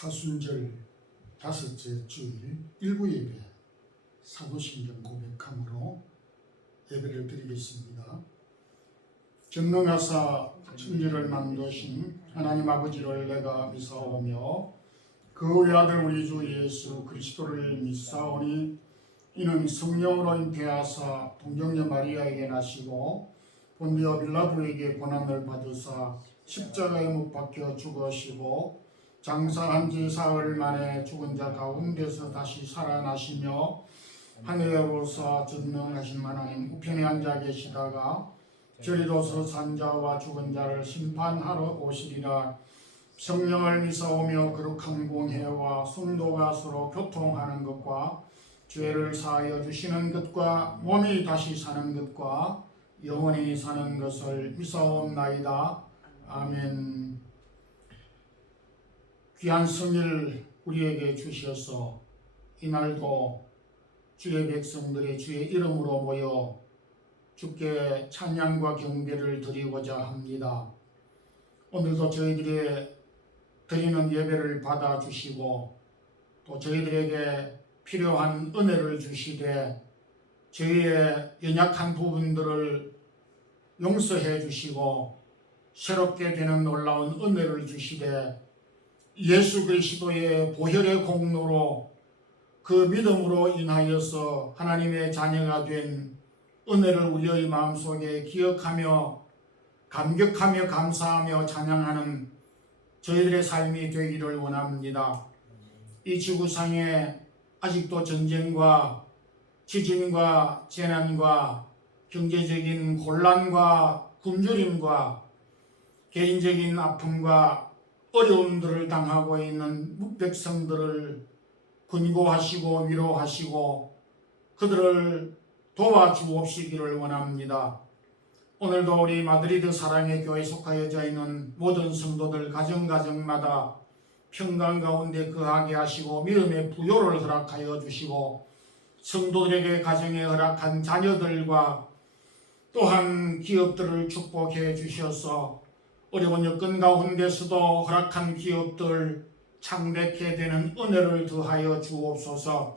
사순절 다섯째 주일 일부 예배 사도신경 고백함으로 예배를 드리겠습니다. 전능하사 천지를 만드신 하나님 아버지를 내가 믿사오며 그 외아들 우리 주 예수 그리스도를 믿사오니 이는 성령으로 잉태하사 동정녀 마리아에게 나시고 본디오 빌라도에게 고난을 받으사 십자가에 못 박혀 죽으시고 장사한 지 사흘 만에 죽은 자 가운데서 다시 살아나시며 하늘에 오르사 전능하신 하나님 우편에 앉아 계시다가 저리로서 산자와 죽은 자를 심판하러 오시리라. 성령을 믿사오며 거룩한 공회와 성도가 서로 교통하는 것과 죄를 사하여 주시는 것과 몸이 다시 사는 것과 영원히 사는 것을 믿사옵나이다. 아멘. 귀한 성일 우리에게 주셔서 이날도 주의 백성들이 주의 이름으로 모여 주께 찬양과 경배를 드리고자 합니다. 오늘도 저희들이 드리는 예배를 받아주시고 또 저희들에게 필요한 은혜를 주시되 저희의 연약한 부분들을 용서해 주시고 새롭게 되는 놀라운 은혜를 주시되 예수 그리스도의 보혈의 공로로 그 믿음으로 인하여서 하나님의 자녀가 된 은혜를 우리의 마음속에 기억하며 감격하며 감사하며 찬양하는 저희들의 삶이 되기를 원합니다. 이 지구상에 아직도 전쟁과 지진과 재난과 경제적인 곤란과 굶주림과 개인적인 아픔과 어려움들을 당하고 있는 백성들을 권고하시고 위로하시고 그들을 도와주옵시기를 원합니다. 오늘도 우리 마드리드 사랑의 교회에 속하여져 있는 모든 성도들 가정마다 평강 가운데 거하게 하시고 믿음의 부요를 허락하여 주시고 성도들에게 가정에 허락한 자녀들과 또한 기업들을 축복해 주셔서 어려운 여건 가운데서도 허락한 기업들 창백해 되는 은혜를 더하여 주옵소서.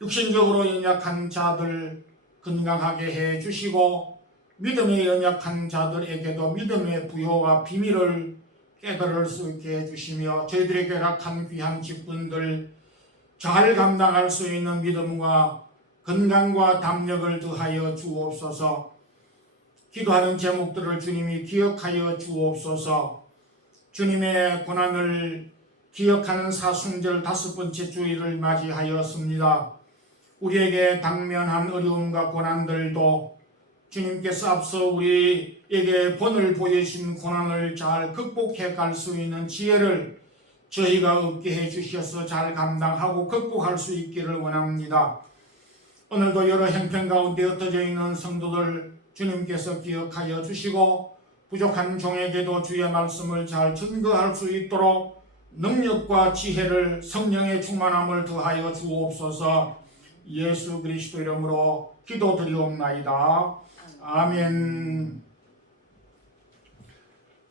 육신적으로 연약한 자들 건강하게 해 주시고 믿음에 연약한 자들에게도 믿음의 부요와 비밀을 깨달을 수 있게 해 주시며 저희들에게 허락한 귀한 직분들 잘 감당할 수 있는 믿음과 건강과 담력을 더하여 주옵소서. 기도하는 제목들을 주님이 기억하여 주옵소서. 주님의 고난을 기억하는 사순절 다섯 번째 주일을 맞이하였습니다. 우리에게 당면한 어려움과 고난들도 주님께서 앞서 우리에게 본을 보여주신 고난을 잘 극복해 갈 수 있는 지혜를 저희가 얻게 해주셔서 잘 감당하고 극복할 수 있기를 원합니다. 오늘도 여러 형편 가운데 흩어져 있는 성도들 주님께서 기억하여 주시고 부족한 종에게도 주의 말씀을 잘 증거할 수 있도록 능력과 지혜를 성령의 충만함을 더하여 주옵소서. 예수 그리스도 이름으로 기도드리옵나이다. 아멘.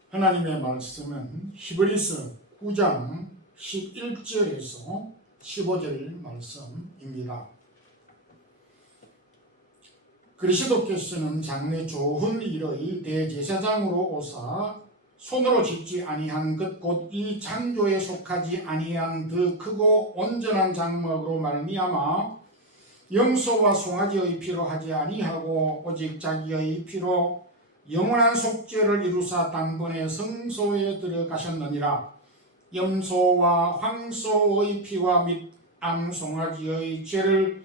하나님의 말씀은 히브리서 9장 11절에서 15절 말씀입니다. 그리스도께서는 장래 좋은 일의 대제사장으로 오사 손으로 짓지 아니한 것 곧 이 창조에 속하지 아니한 더 크고 온전한 장막으로 말미암아 염소와 송아지의 피로 하지 아니하고 오직 자기의 피로 영원한 속죄를 이루사 단번에 성소에 들어가셨느니라. 염소와 황소의 피와 및 암송아지의 죄를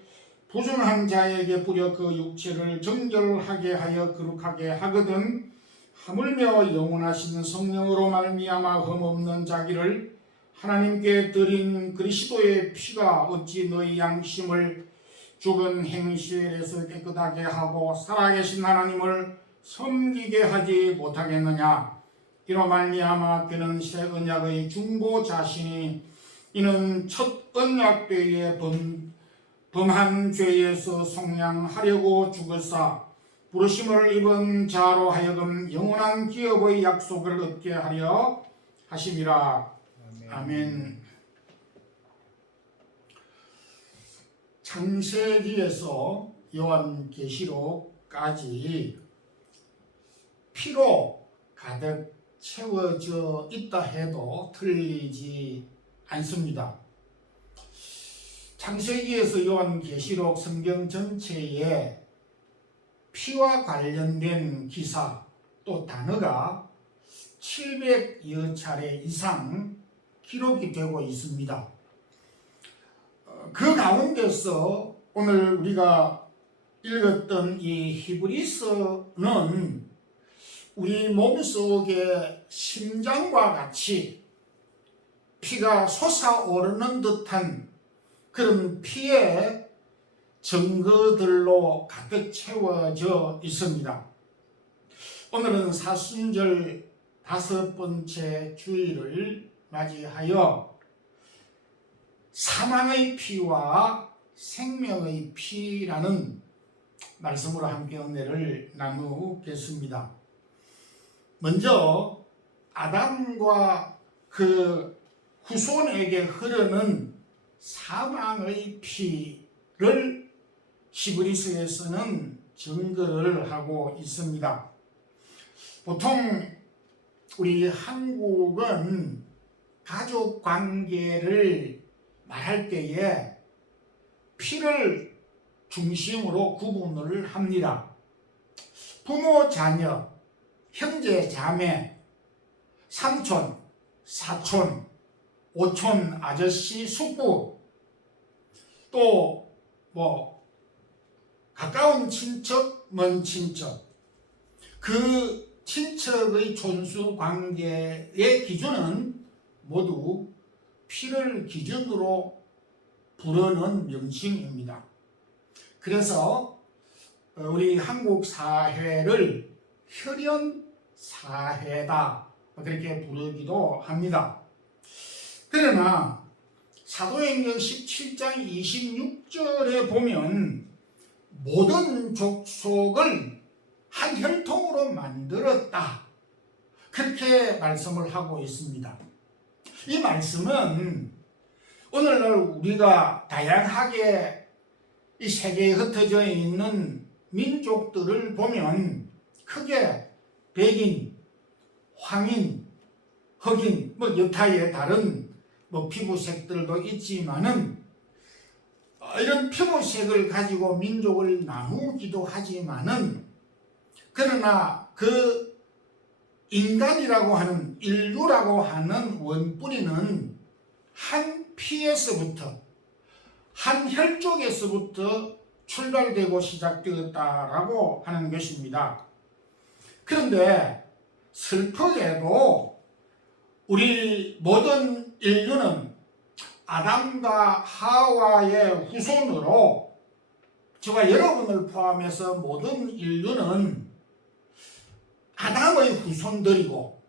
부정한 자에게 뿌려 그 육체를 정결하게 하여 거룩하게 하거든 하물며 영원하신 성령으로 말미암아 흠없는 자기를 하나님께 드린 그리스도의 피가 어찌 너희 양심을 죽은 행실에서 깨끗하게 하고 살아계신 하나님을 섬기게 하지 못하겠느냐. 이로 말미암아 그는 새 언약의 중보자시니 이는 첫 언약 때에 범한 죄에서 속량하려고 죽으사 부르심을 입은 자로 하여금 영원한 기업의 약속을 얻게 하려 하심이라. 아멘. 창세기에서 요한계시록까지 피로 가득 채워져 있다 해도 틀리지 않습니다. 창세기에서 요한계시록 성경 전체에 피와 관련된 기사 또 단어가 700여 차례 이상 기록이 되고 있습니다. 그 가운데서 오늘 우리가 읽었던 이 히브리서는 우리 몸속의 심장과 같이 피가 솟아오르는 듯한 그런 피의 증거들로 가득 채워져 있습니다. 오늘은 사순절 5번째 주일을 맞이하여 사망의 피와 생명의 피라는 말씀으로 함께 은혜를 나누겠습니다. 먼저 아담과 그 후손에게 흐르는 사망의 피를 히브리서에서는 증거를 하고 있습니다. 보통 우리 한국은 가족 관계를 말할 때에 피를 중심으로 구분을 합니다. 부모, 자녀, 형제, 자매, 삼촌, 사촌, 오촌, 아저씨, 숙부, 또 가까운 친척, 먼 친척, 그 친척의 촌수 관계의 기준은 모두 피를 기준으로 부르는 명칭입니다. 그래서 우리 한국 사회를 혈연 사회다 그렇게 부르기도 합니다. 그러나 사도행전 17장 26절에 보면 모든 족속을 한 혈통으로 만들었다 그렇게 말씀을 하고 있습니다. 이 말씀은 오늘날 우리가 다양하게 이 세계에 흩어져 있는 민족들을 보면 크게 백인, 황인, 흑인, 여타의 다른 피부색들도 있지만은 이런 피부색을 가지고 민족을 나누기도 하지만은 그러나 그 인간이라고 하는 인류라고 하는 원뿌리는 한 피에서부터 한 혈족에서부터 출발되고 시작되었다라고 하는 것입니다. 그런데 슬프게도 우리 모든 인류는 아담과 하와의 후손으로 저와 여러분을 포함해서 모든 인류는 아담의 후손들이고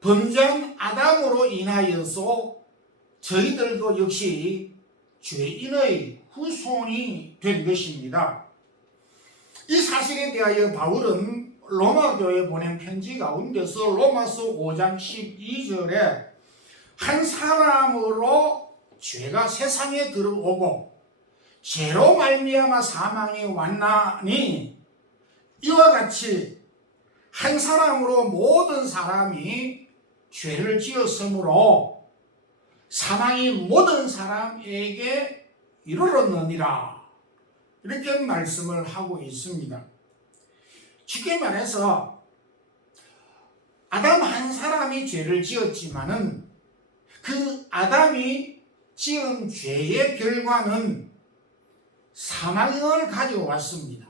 범죄한 아담으로 인하여서 저희들도 역시 죄인의 후손이 된 것입니다. 이 사실에 대하여 바울은 로마교에 보낸 편지 가운데서 로마서 5장 12절에 한 사람으로 죄가 세상에 들어오고 죄로 말미암아 사망이 왔나니 이와 같이 한 사람으로 모든 사람이 죄를 지었으므로 사망이 모든 사람에게 이르렀느니라 이렇게 말씀을 하고 있습니다. 쉽게 말해서 아담 한 사람이 죄를 지었지만은 그 아담이 지은 죄의 결과는 사망을 가져왔습니다.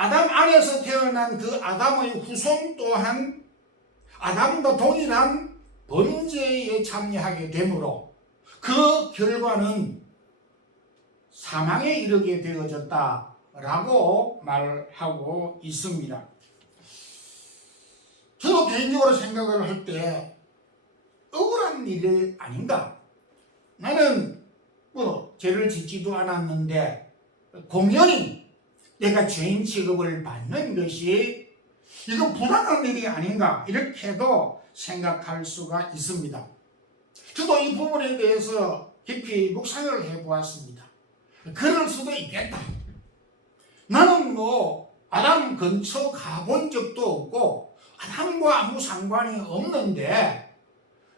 아담 안에서 태어난 그 아담의 후손 또한 아담과 동일한 범죄에 참여하게 되므로 그 결과는 사망에 이르게 되어졌다라고 말하고 있습니다. 저도 개인적으로 생각을 할 때 억울한 일 아닌가? 나는 죄를 짓지도 않았는데 공연히 내가 죄인 취급을 받는 것이 이거 불안한 일이 아닌가 이렇게도 생각할 수가 있습니다. 저도 이 부분에 대해서 깊이 묵상을 해보았습니다. 그럴 수도 있겠다. 나는 아담 근처 가본 적도 없고 아담과 아무 상관이 없는데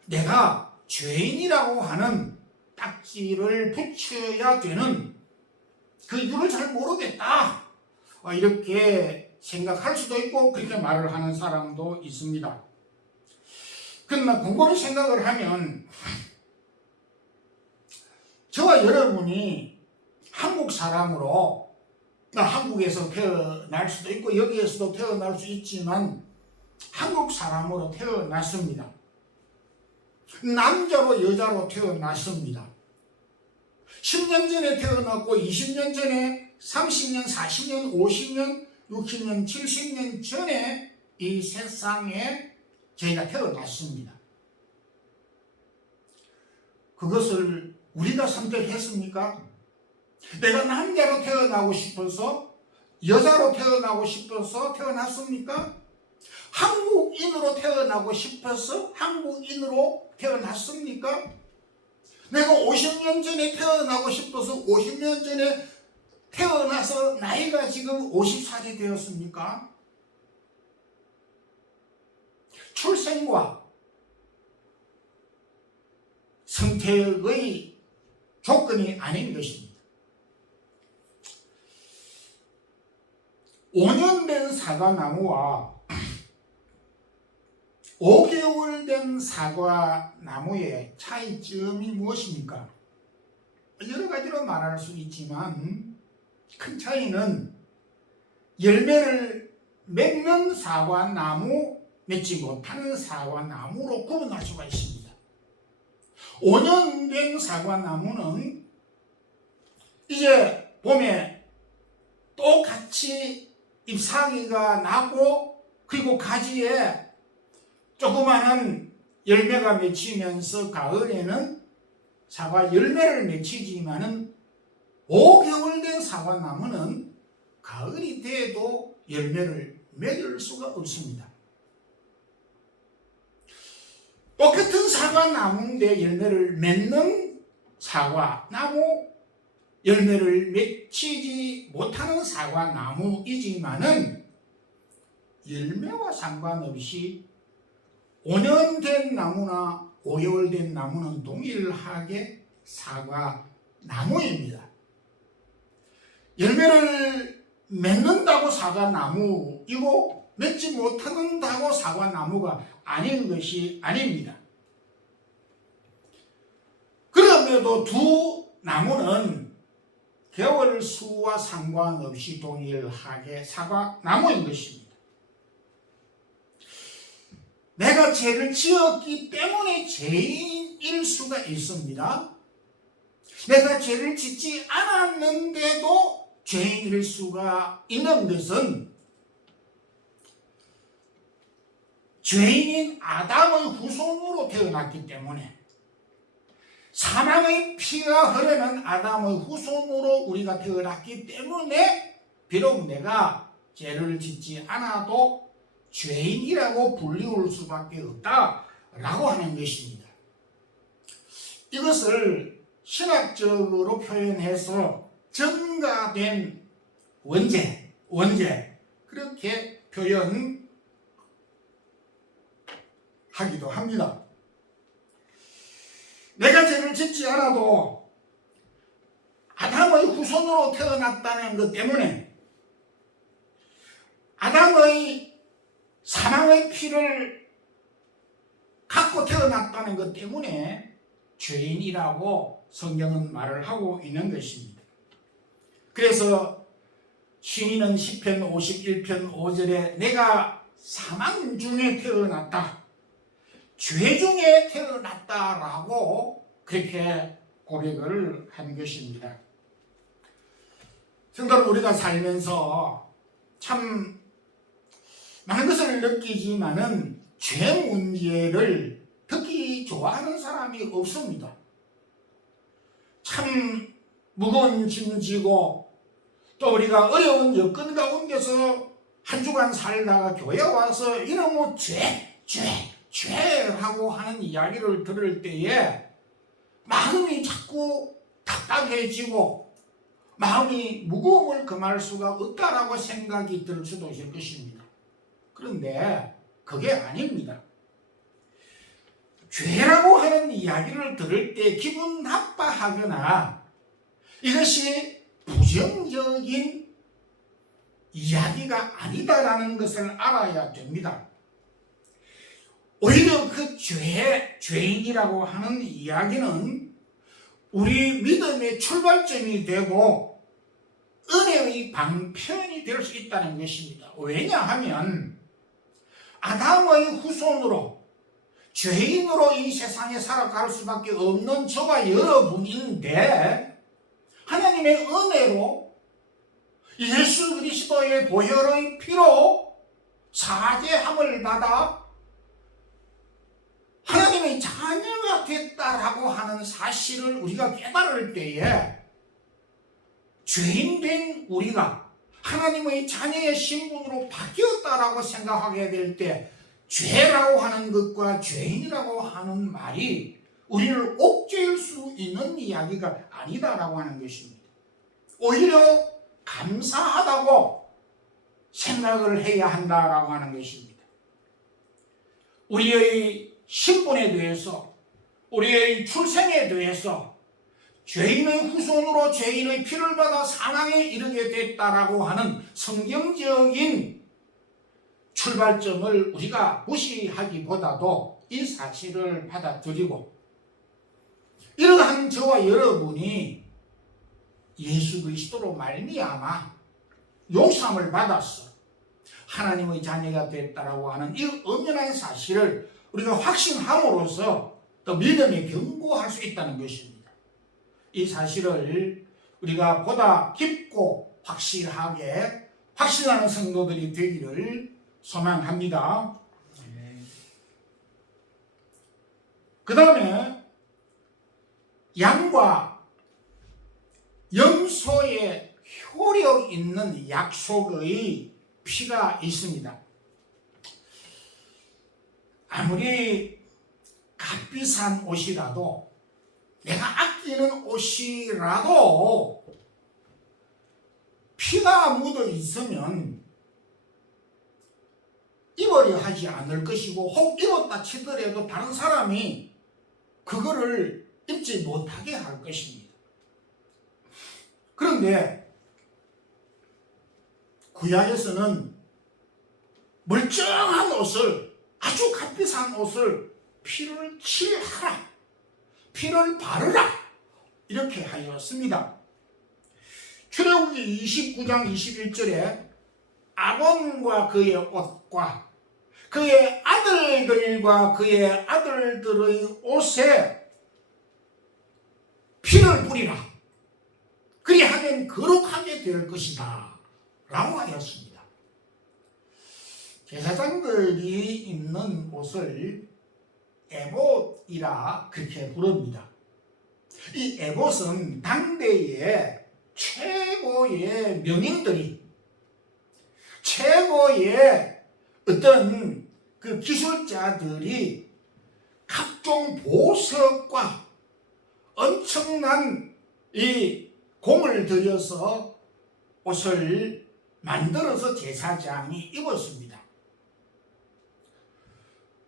내가 죄인이라고 하는 딱지를 붙여야 되는 그 이유를 잘 모르겠다. 이렇게 생각할 수도 있고 그렇게 말을 하는 사람도 있습니다. 그러나 곰곰이 생각을 하면 저와 여러분이 한국 사람으로 한국에서 태어날 수도 있고 여기에서도 태어날 수 있지만 한국 사람으로 태어났습니다. 남자로 여자로 태어났습니다. 10년 전에 태어났고 20년 전에 30년, 40년, 50년, 60년, 70년 전에 이 세상에 저희가 태어났습니다. 그것을 우리가 선택했습니까? 내가 남자로 태어나고 싶어서 여자로 태어나고 싶어서 태어났습니까? 한국인으로 태어나고 싶어서 한국인으로 태어났습니까? 내가 50년 전에 태어나고 싶어서 50년 전에 태어나서 나이가 지금 50살이 되었습니까? 출생과 선택의 조건이 아닌 것입니다. 5년 된 사과나무와 5개월 된 사과나무의 차이점이 무엇입니까? 여러 가지로 말할 수 있지만 큰 차이는 열매를 맺는 사과나무, 맺지 못하는 사과나무로 구분할 수가 있습니다. 5년 된 사과나무는 이제 봄에 똑같이 잎사귀가 나고 그리고 가지에 조그마한 열매가 맺히면서 가을에는 사과 열매를 맺히지만은 5개월 된 사과나무는 가을이 돼도 열매를 맺을 수가 없습니다. 똑같은 사과나무인데 열매를 맺는 사과나무, 열매를 맺히지 못하는 사과나무이지만은 열매와 상관없이 5년 된 나무나 5개월 된 나무는 동일하게 사과나무입니다. 열매를 맺는다고 사과나무이고 맺지 못한다고 사과나무가 아닌 것이 아닙니다. 그럼에도 두 나무는 개월수와 상관없이 동일하게 사과나무인 것입니다. 내가 죄를 지었기 때문에 죄인일 수가 있습니다. 내가 죄를 짓지 않았는데도 죄인일 수가 있는 것은 죄인인 아담의 후손으로 태어났기 때문에 사망의 피가 흐르는 아담의 후손으로 우리가 태어났기 때문에 비록 내가 죄를 짓지 않아도 죄인이라고 불리울 수밖에 없다라고 하는 것입니다. 이것을 신학적으로 표현해서 증가된 원죄 그렇게 표현하기도 합니다. 내가 죄를 짓지 않아도 아담의 후손으로 태어났다는 것 때문에 아담의 사망의 피를 갖고 태어났다는 것 때문에 죄인이라고 성경은 말을 하고 있는 것입니다. 그래서 시인은 시편 51편 5절에 내가 사망 중에 태어났다, 죄 중에 태어났다라고 그렇게 고백을 한 것입니다. 성도 여러분, 우리가 살면서 참 많은 것을 느끼지만은 죄 문제를 듣기 좋아하는 사람이 없습니다. 참 무거운 짐 지고 또 우리가 어려운 여건 가운데서 한 주간 살다가 교회 와서 이런 죄라고 하는 이야기를 들을 때에 마음이 자꾸 답답해지고 마음이 무거움을 금할 수가 없다라고 생각이 들 수도 있을 것입니다. 그런데 그게 아닙니다. 죄라고 하는 이야기를 들을 때 기분 나빠하거나 이것이 부정적인 이야기가 아니다라는 것을 알아야 됩니다. 오히려 그 죄인이라고 하는 이야기는 우리 믿음의 출발점이 되고 은혜의 방편이 될 수 있다는 것입니다. 왜냐하면 아담의 후손으로 죄인으로 이 세상에 살아갈 수밖에 없는 저와 여러분인데 하나님의 은혜로 예수 그리스도의 보혈의 피로 사죄함을 받아 하나님의 자녀가 됐다라고 하는 사실을 우리가 깨달을 때에 죄인된 우리가 하나님의 자녀의 신분으로 바뀌었다라고 생각하게 될 때 죄라고 하는 것과 죄인이라고 하는 말이 우리를 옥죄일 수 있는 이야기가 아니다라고 하는 것입니다. 오히려 감사하다고 생각을 해야 한다라고 하는 것입니다. 우리의 신분에 대해서, 우리의 출생에 대해서 죄인의 후손으로 죄인의 피를 받아 사망에 이르게 됐다라고 하는 성경적인 출발점을 우리가 무시하기보다도 이 사실을 받아들이고 이러한 저와 여러분이 예수 그리스도로 말미암아 용서함을 받았어 하나님의 자녀가 됐다라고 하는 이 엄연한 사실을 우리가 확신함으로써 또 믿음에 견고할 수 있다는 것입니다. 이 사실을 우리가 보다 깊고 확실하게 확신하는 성도들이 되기를 소망합니다. 그 다음에 양과 염소의 효력 있는 약속의 피가 있습니다. 아무리 값비싼 옷이라도 내가 아끼는 옷이라도 피가 묻어 있으면 입으려 하지 않을 것이고 혹 입었다 치더라도 다른 사람이 그거를 입지 못하게 할 것입니다. 그런데 구약에서는 멀쩡한 옷을 아주 값비싼 옷을 피를 칠하라, 피를 바르라 이렇게 하였습니다. 출애굽기 29장 21절에 아론과 그의 옷과 그의 아들들과 그의 아들들의 옷에 피를 뿌리라. 그리하면 거룩하게 될 것이다 라고 하였습니다. 제사장들이 입는 옷을 에봇이라 그렇게 부릅니다. 이 에봇은 당대의 최고의 명인들이 최고의 어떤 그 기술자들이 각종 보석과 엄청난 이 공을 들여서 옷을 만들어서 제사장이 입었습니다.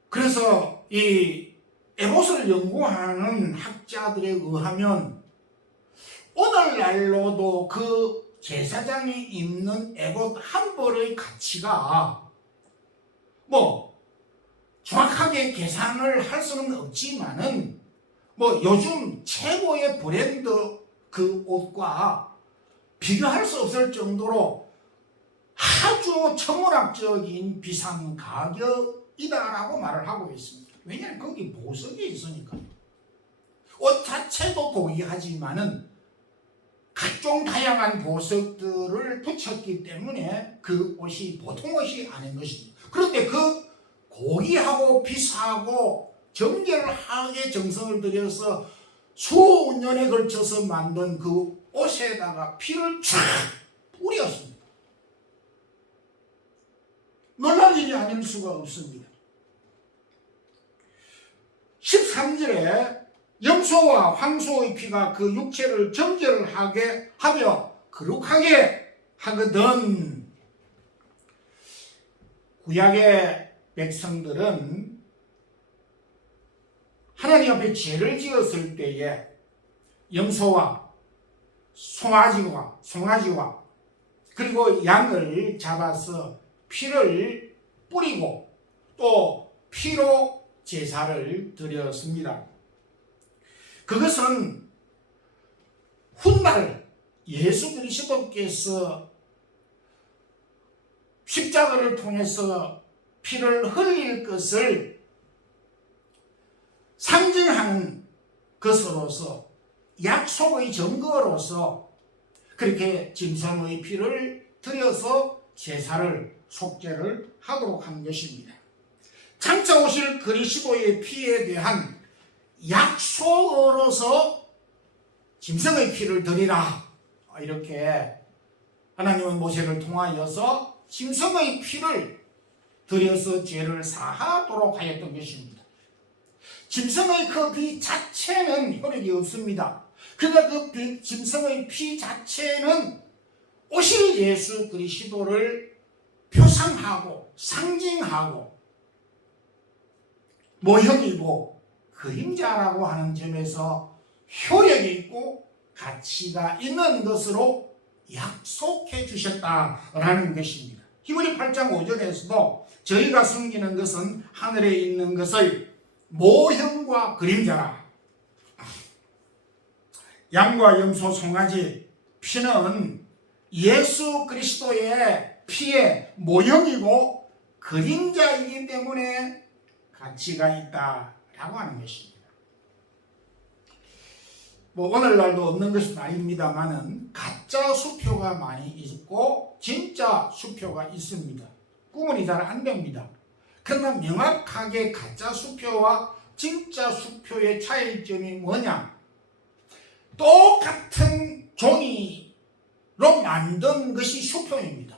그래서 이 에봇을 연구하는 학자들에 의하면 오늘날로도 그 제사장이 입는 에봇 한 벌의 가치가 정확하게 계산을 할 수는 없지만은 요즘 최고의 브랜드 그 옷과 비교할 수 없을 정도로 아주 천문학적인 비싼 가격이다라고 말을 하고 있습니다. 왜냐하면 거기 보석이 있으니까. 옷 자체도 고귀하지만은 각종 다양한 보석들을 붙였기 때문에 그 옷이 보통 옷이 아닌 것입니다. 그런데 그 고귀하고 비싸고 정결하게 정성을 들여서 수억 년에 걸쳐서 만든 그 옷에다가 피를 쫙 뿌렸습니다. 놀랄 일이 아닐 수가 없습니다. 13절에 염소와 황소의 피가 그 육체를 정결하게 하며 거룩하게 하거든. 구약의 백성들은 하나님 앞에 죄를 지었을 때에 염소와 송아지와 그리고 양을 잡아서 피를 뿌리고 또 피로 제사를 드렸습니다. 그것은 훗날 예수 그리스도께서 십자가를 통해서 피를 흘릴 것을 상징하는 것으로서 약속의 증거로서 그렇게 짐승의 피를 들여서 제사를 속죄를 하도록 한 것입니다. 장차 오실 그리스도의 피에 대한 약속으로서 짐승의 피를 드리라, 이렇게 하나님은 모세를 통하여서 짐승의 피를 드려서 죄를 사하도록 하였던 것입니다. 짐승의 그 피 자체는 효력이 없습니다. 그러나 그 짐승의 피 자체는 오실 예수 그리스도를 표상하고 상징하고 모형이고 그림자라고 하는 점에서 효력이 있고 가치가 있는 것으로 약속해 주셨다라는 것입니다. 히브리 8장 5절에서도 저희가 섬기는 것은 하늘에 있는 것의 모형과 그림자라. 양과 염소, 송아지 피는 예수 그리스도의 피의 모형이고 그림자이기 때문에 가치가 있다라고 하는 것입니다. 오늘날도 없는 것은 아닙니다만은 가짜 수표가 많이 있고 진짜 수표가 있습니다. 구분이 잘 안 됩니다. 그러나 명확하게 가짜 수표와 진짜 수표의 차이점이 뭐냐? 똑같은 종이로 만든 것이 수표입니다.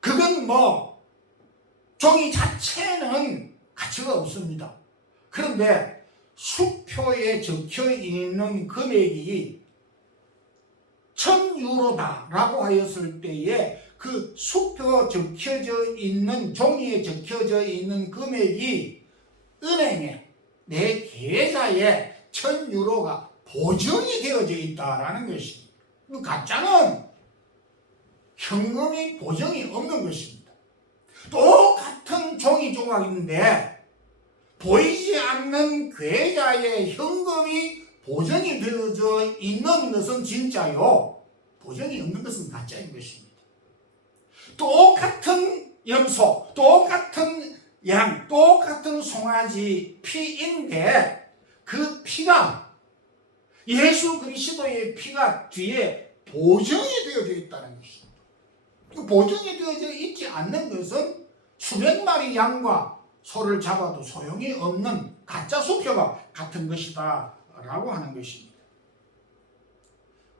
그건 종이 자체는 가치가 없습니다. 그런데 수표에 적혀 있는 금액이 1000유로다라고 하였을 때에 그 수표 적혀져 있는 종이에 적혀져 있는 금액이 은행에 내 계좌에 1000유로가 보정이 되어져 있다라는 것입니다. 가짜는 현금이 보정이 없는 것입니다. 똑같은 종이 조각인데 보이지 않는 계좌에 현금이 보정이 되어져 있는 것은 진짜요, 보정이 없는 것은 가짜인 것입니다. 똑같은 염소, 똑같은 양, 똑같은 송아지 피인데 그 피가 예수 그리스도의 피가 뒤에 보정이 되어져 있다는 것입니다. 보정이 되어져 있지 않는 것은 수백 마리 양과 소를 잡아도 소용이 없는 가짜 수표가 같은 것이다 라고 하는 것입니다.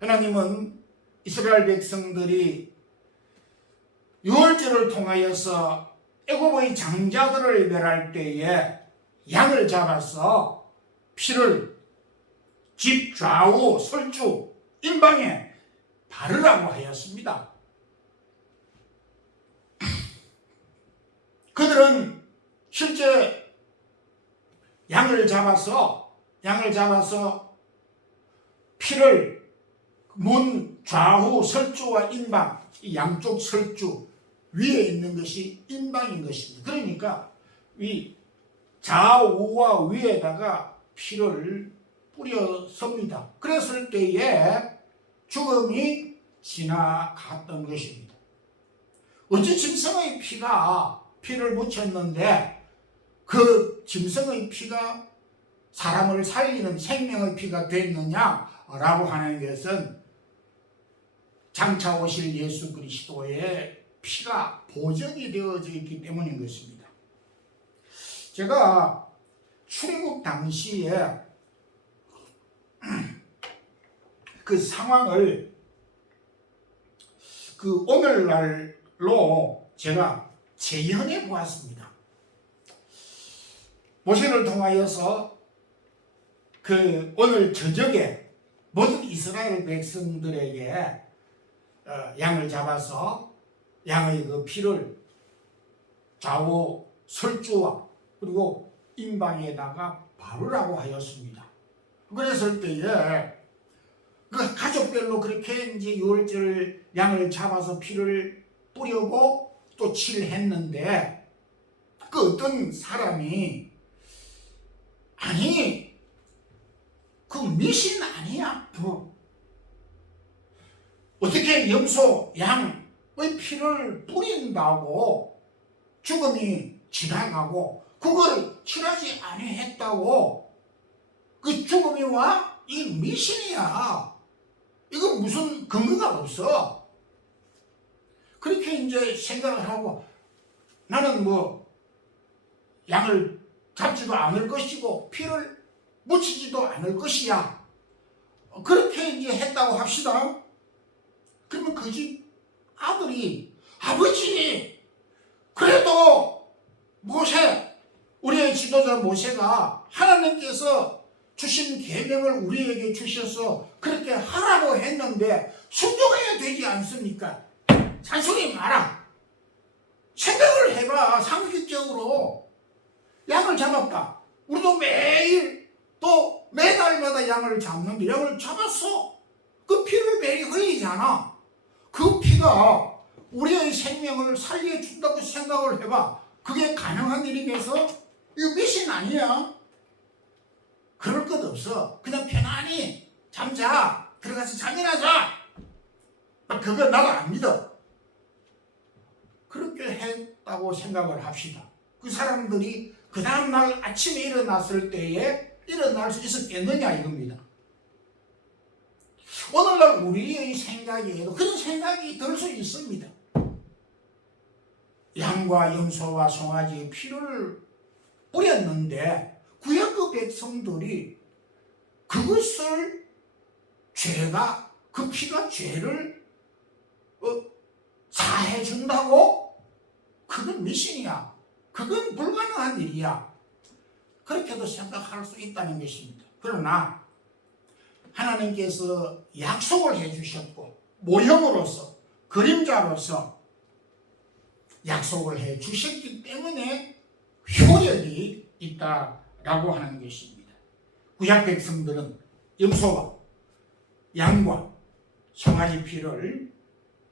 하나님은 이스라엘 백성들이 유월절을 통하여서 애굽의 장자들을 멸할 때에 양을 잡아서 피를 집 좌우 설주 임방에 바르라고 하였습니다. 그들은 실제 양을 잡아서 피를 문 좌우 설주와 임방, 이 양쪽 설주 위에 있는 것이 임방인 것입니다. 그러니까 이 좌우와 위에다가 피를 뿌렸습니다. 그랬을 때에 죽음이 지나갔던 것입니다. 어찌 짐승의 피를 묻혔는데 그 짐승의 피가 사람을 살리는 생명의 피가 됐느냐라고 하는 것은 장차 오실 예수 그리스도의 피가 보정이 되어져 있기 때문인 것입니다. 제가 출애굽 당시에 그 상황을 오늘날로 제가 재현해 보았습니다. 모세를 통하여서 오늘 저녁에 모든 이스라엘 백성들에게 양을 잡아서 양의 그 피를 좌우 설주와 그리고 임방에다가 바르라고 하였습니다. 그랬을 때에 그 가족별로 그렇게 이제 유월절 양을 잡아서 피를 뿌리고 또 칠했는데 그 어떤 사람이 아니 그 미신 아니야? 어떻게 염소 양의 피를 뿌린다고 죽음이 지나가고 그걸 칠하지 아니했다고 그 죽음이 와? 이 미신이야. 이거 무슨 근거가 없어. 그렇게 이제 생각을 하고 나는 뭐 양을 잡지도 않을 것이고 피를 묻히지도 않을 것이야. 그렇게 이제 했다고 합시다. 그러면 그 집 아들이 아버지 그래도 모세 우리의 지도자 모세가 하나님께서 주신 계명을 우리에게 주셔서 그렇게 하라고 했는데 순종해야 되지 않습니까? 잔소리 마라. 생각을 해봐. 상식적으로 양을 잡았다. 우리도 매일 또 매달마다 양을 잡는데 양을 잡았어. 그 피를 매일 흘리잖아. 그 피가 우리의 생명을 살려준다고 생각을 해봐. 그게 가능한 일이겠어? 이거 미신 아니야? 그럴 것 없어. 그냥 편안히 잠자. 들어가서 잠이나 자. 그거 나도 안 믿어. 그렇게 했다고 생각을 합시다. 그 사람들이 그 다음날 아침에 일어났을 때에 일어날 수 있었겠느냐 이겁니다. 오늘날 우리의 생각에도 그런 생각이 들 수 있습니다. 양과 염소와 송아지의 피를 뿌렸는데 구약의 백성들이 그것을 죄가 그 피가 죄를 사해준다고? 그건 미신이야. 그건 불가능한 일이야. 그렇게도 생각할 수 있다는 것입니다. 그러나 하나님께서 약속을 해주셨고 모형으로서 그림자로서 약속을 해주셨기 때문에 효력이 있다라고 하는 것입니다. 구약 백성들은 염소와 양과 송아지 피를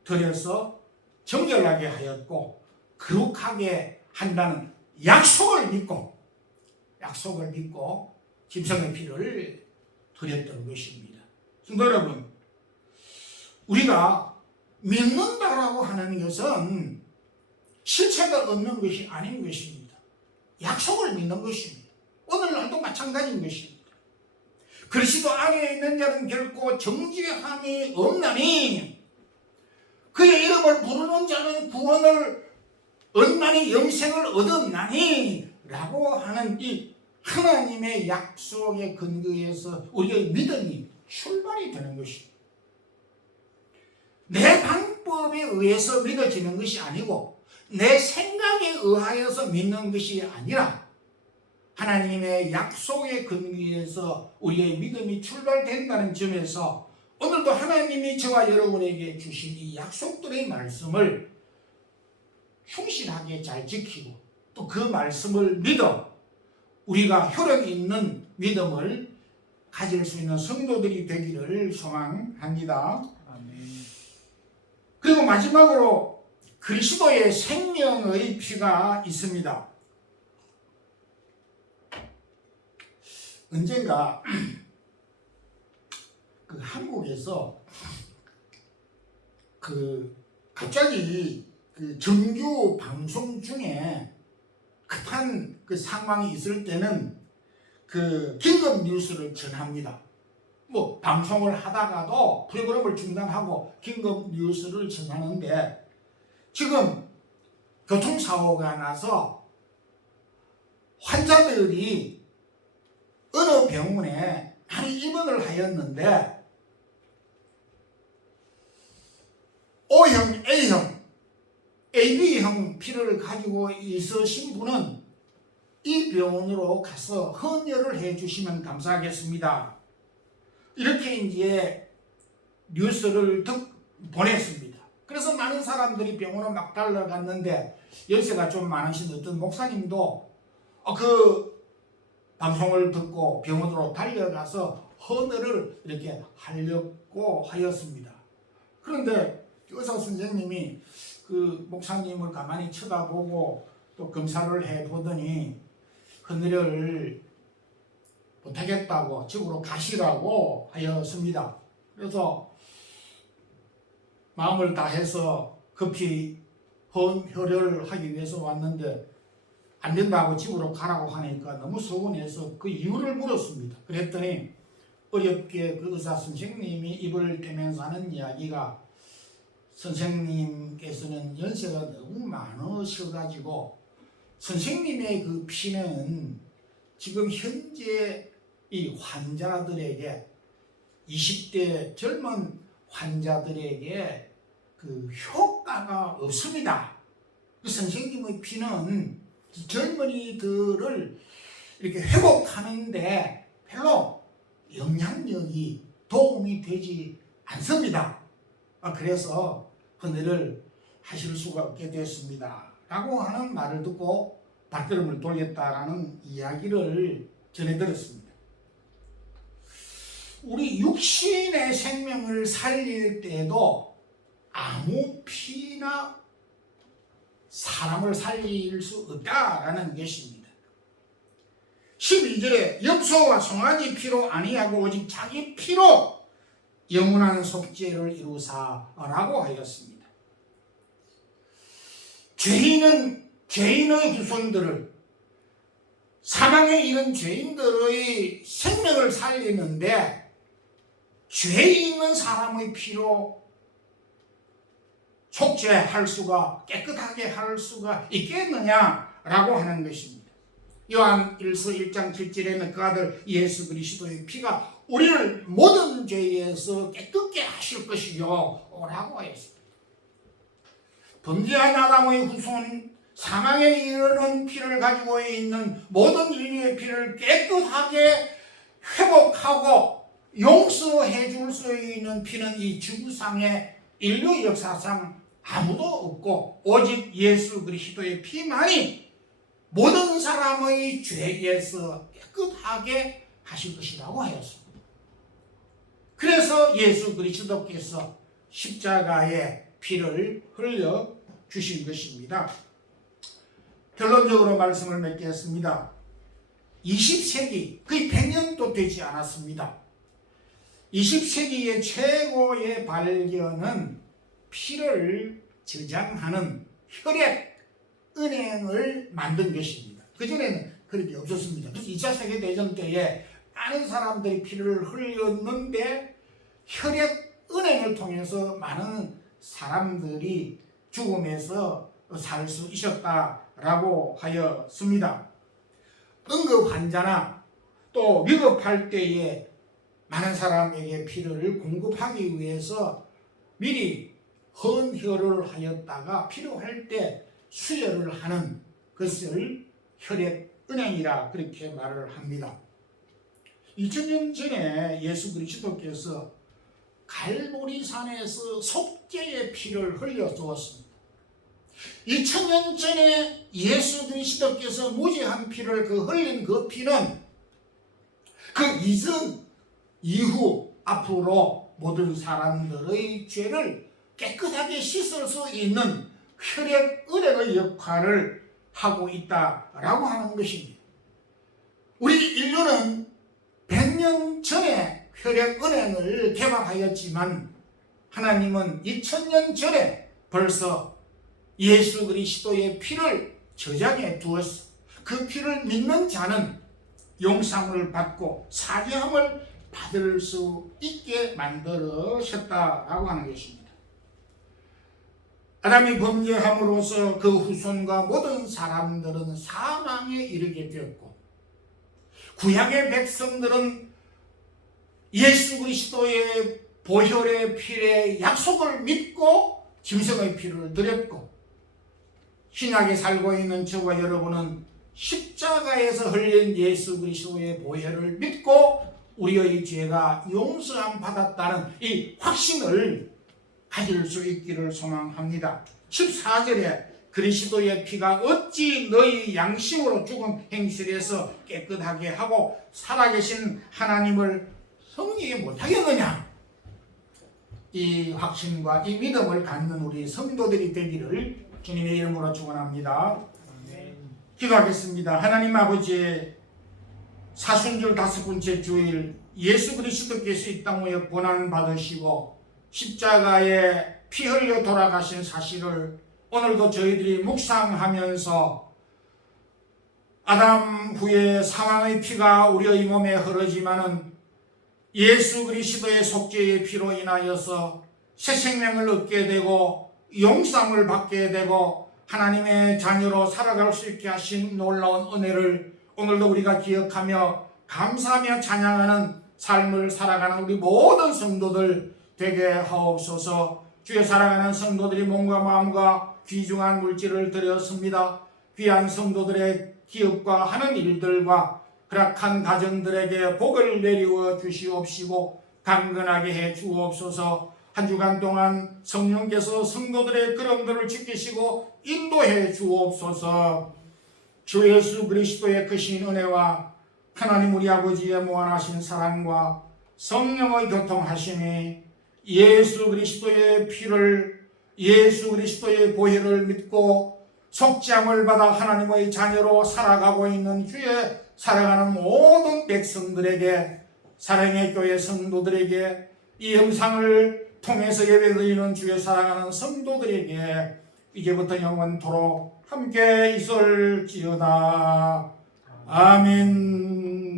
들여서 정결하게 하였고 거룩하게 한다는 약속을 믿고 짐승의 피를 드렸던 것입니다. 성도 여러분, 우리가 믿는다라고 하는 것은 실체가 없는 것이 아닌 것입니다. 약속을 믿는 것입니다. 오늘날도 마찬가지인 것입니다. 그리스도 안에 있는 자는 결코 정죄함이 없나니 그의 이름을 부르는 자는 구원을 얻나니 영생을 얻었나니 라고 하는 이 하나님의 약속의 근거에서 우리의 믿음이 출발이 되는 것입니다. 내 방법에 의해서 믿어지는 것이 아니고 내 생각에 의하여서 믿는 것이 아니라 하나님의 약속의 근거에서 우리의 믿음이 출발된다는 점에서 오늘도 하나님이 저와 여러분에게 주신 이 약속들의 말씀을 충실하게 잘 지키고 또 그 말씀을 믿어 우리가 효력 있는 믿음을 가질 수 있는 성도들이 되기를 소망합니다. 그리고 마지막으로 그리스도의 생명의 피가 있습니다. 언젠가 그 한국에서 갑자기 그 정규 방송 중에 급한 그 상황이 있을 때는 그 긴급 뉴스를 전합니다. 뭐 방송을 하다가도 프로그램을 중단하고 긴급 뉴스를 전하는데 지금 교통사고가 나서 환자들이 어느 병원에 많이 입원을 하였는데 O형, A형, AB형 피를 가지고 있으신 분은 이 병원으로 가서 헌혈을 해주시면 감사하겠습니다. 이렇게 이제 뉴스를 보냈습니다. 그래서 많은 사람들이 병원에 막 달려갔는데 연세가 좀 많으신 어떤 목사님도 그 방송을 듣고 병원으로 달려가서 헌혈을 이렇게 하려고 하였습니다. 그런데 의사 선생님이 그 목사님을 가만히 쳐다보고 또 검사를 해보더니 헌혈을 못하겠다고 집으로 가시라고 하였습니다. 그래서 마음을 다해서 급히 헌혈을 하기 위해서 왔는데 안 된다고 집으로 가라고 하니까 너무 서운해서 그 이유를 물었습니다. 그랬더니 어렵게 그 의사 선생님이 입을 떼면서 하는 이야기가 선생님께서는 연세가 너무 많으셔가지고 선생님의 그 피는 지금 현재 이 환자들에게 20대 젊은 환자들에게 그 효과가 없습니다. 그 선생님의 피는 젊은이들을 이렇게 회복하는데 별로 영향력이 도움이 되지 않습니다. 그래서 헌혈을 하실 수가 없게 됐습니다. 라고 하는 말을 듣고 발걸음을 돌렸다라는 이야기를 전해드렸습니다. 우리 육신의 생명을 살릴 때도 아무 피나 사람을 살릴 수 없다라는 것입니다. 12절에 엽소와 송아지 피로 아니하고 오직 자기 피로 영원한 속죄를 이루사라고 하였습니다. 죄인의 후손들을 사망에 이른 죄인들의 생명을 살리는데 죄 있는 사람의 피로 속죄할 수가 깨끗하게 할 수가 있겠느냐라고 하는 것입니다. 요한 1서 1장 7절에는 그 아들 예수 그리스도의 피가 우리를 모든 죄에서 깨끗게 하실 것이요 라고 하였습니다. 범죄한 아담의 후손 사망에 이르는 피를 가지고 있는 모든 인류의 피를 깨끗하게 회복하고 용서해 줄 수 있는 피는 이 지구상의 인류 역사상 아무도 없고 오직 예수 그리스도의 피만이 모든 사람의 죄에서 깨끗하게 하실 것이라고 하였습니다. 그래서 예수 그리스도께서 십자가에 피를 흘려 주신 것입니다. 결론적으로 말씀을 맺겠습니다. 20세기 거의 100년도 되지 않았습니다. 20세기의 최고의 발견은 피를 저장하는 혈액 은행을 만든 것입니다. 그전에는 그런 게 없었습니다. 2차 세계대전 때에 많은 사람들이 피를 흘렸는데 혈액 은행을 통해서 많은 사람들이 죽음에서 살 수 있었다라고 하였습니다. 응급 환자나 또 위급할 때에 많은 사람에게 피를 공급하기 위해서 미리 헌혈을 하였다가 필요할 때 수혈을 하는 것을 혈액은행이라 그렇게 말을 합니다. 2000년 전에 예수 그리스도께서 갈보리산에서 속죄의 피를 흘려 주었습니다. 2000년 전에 예수 그리스도께서 무죄한 피를 흘린 그 피는 그 이전 이후 앞으로 모든 사람들의 죄를 깨끗하게 씻을 수 있는 혈액 은행의 역할을 하고 있다라고 하는 것입니다. 우리 인류는 100년 전에 혈액 은행을 개발하였지만 하나님은 2000년 전에 벌써 예수 그리스도의 피를 저장해 두었어. 그 피를 믿는 자는 용상을 받고 사죄함을 받을 수 있게 만들으셨다라고 하는 것입니다. 아담이 범죄함으로써 그 후손과 모든 사람들은 사망에 이르게 되었고 구약의 백성들은 예수 그리스도의 보혈의 피의 약속을 믿고 짐승의 피를 드렸고 신약에 살고 있는 저와 여러분은 십자가에서 흘린 예수 그리스도의 보혈을 믿고 우리의 죄가 용서함 받았다는 이 확신을 가질 수 있기를 소망합니다. 14절에 그리스도의 피가 어찌 너희 양심으로 죽은 행실에서 깨끗하게 하고 살아계신 하나님을 성리게 못하겠느냐. 이 확신과 이 믿음을 갖는 우리 성도들이 되기를 주님의 이름으로 축원합니다. 기도하겠습니다. 하나님 아버지, 사순절 5번째 주일 예수 그리스도께서 이 땅 위에 고난 받으시고 십자가에 피 흘려 돌아가신 사실을 오늘도 저희들이 묵상하면서 아담 후에 사망의 피가 우리의 몸에 흐르지만은 예수 그리스도의 속죄의 피로 인하여서 새 생명을 얻게 되고 용서함을 받게 되고 하나님의 자녀로 살아갈 수 있게 하신 놀라운 은혜를 오늘도 우리가 기억하며 감사하며 찬양하는 삶을 살아가는 우리 모든 성도들 되게 하옵소서. 주의 사랑하는 성도들이 몸과 마음과 귀중한 물질을 드렸습니다. 귀한 성도들의 기업과 하는 일들과 허락한 가정들에게 복을 내리워 주시옵시고 강건하게 해 주옵소서. 한 주간 동안 성령께서 성도들의 걸음들을 지키시고 인도해 주옵소서. 주 예수 그리스도의 크신 은혜와 하나님 우리 아버지의 무한하신 사랑과 성령의 교통하심이 예수 그리스도의 피를, 예수 그리스도의 보혈을 믿고 속죄함을 받아 하나님의 자녀로 살아가고 있는 주의 사랑하는 모든 백성들에게, 사랑의 교회 성도들에게, 이 영상을 통해서 예배드리는 주의 사랑하는 성도들에게 이제부터 영원토록 함께 있을지어다. 아멘.